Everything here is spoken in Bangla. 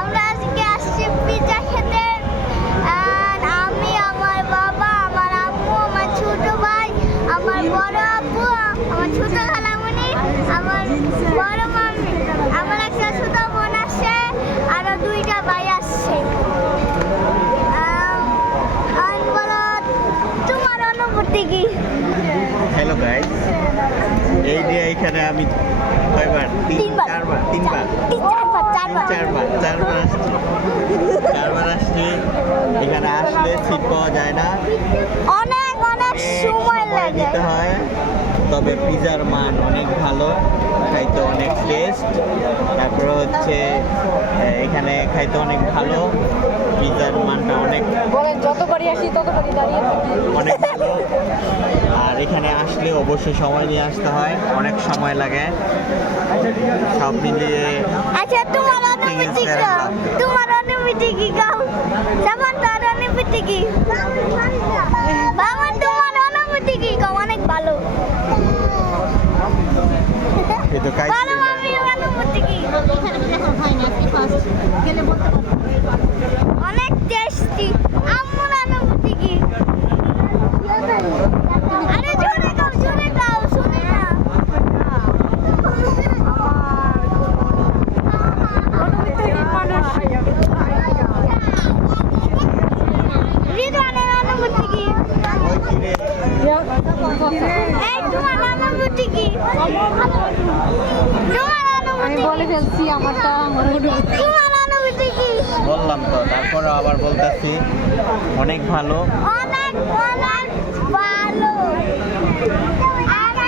আমরা আজকে আসছি পিৎজা খেতে। আর আমি, আমার বাবা, আমার আম্মু, আমার ছোট ভাই, আমার বড় আব্বু, আমার ছোট খালামণি, আমার বড় মামি, আমার একটা ছোট বোন আসছে, আরো দুইটা ভাই আসছে। তোমার অনুভূতি কি? হ্যালো গাইস, এই যে এখানে আমি কয়বার চারবার আসছি। এখানে আসলে সিট পাওয়া যায় না, অনেক সময় লাগে দিতে হয়। তবে পিজার মান অনেক ভালো, খাইতে অনেক টেস্ট। তারপরে হচ্ছে এখানে খাইতে অনেক ভালো, পিজার মানটা অনেক যতবারই আসি ততবারই দাঁড়িয়ে থাকি। অনেক ভালো। আর এখানে আসলে অবশ্যই সময় নিয়ে আসতে হয়, অনেক সময় লাগে সব মিলিয়ে। আচ্ছা, তোমার অনুভূতি কি? তোমার অনুভূতি কি গাও? যেমন তার অনুভূতি কি? বাবা, তোমার অনুভূতি কি? অনেক ভালো। এই তো খাইছি। ভালো মামির অনুভূতি কি? অনেক টেস্টি। আম্মুর অনুভূতি কি? আরে জোরে গাও, জোরে গাও, শুনি না। রিদওয়ানের অনুভূতি কি? এই তোমার অনুভূতি কি? তোমার আমি অনুভূতি বলে ফেলছি আমারটা, আমার অনুভূতি। তোমার অনুভূতি কি? বললাম তো, তারপরে আবার বলতেছি অনেক ভালো। অনেক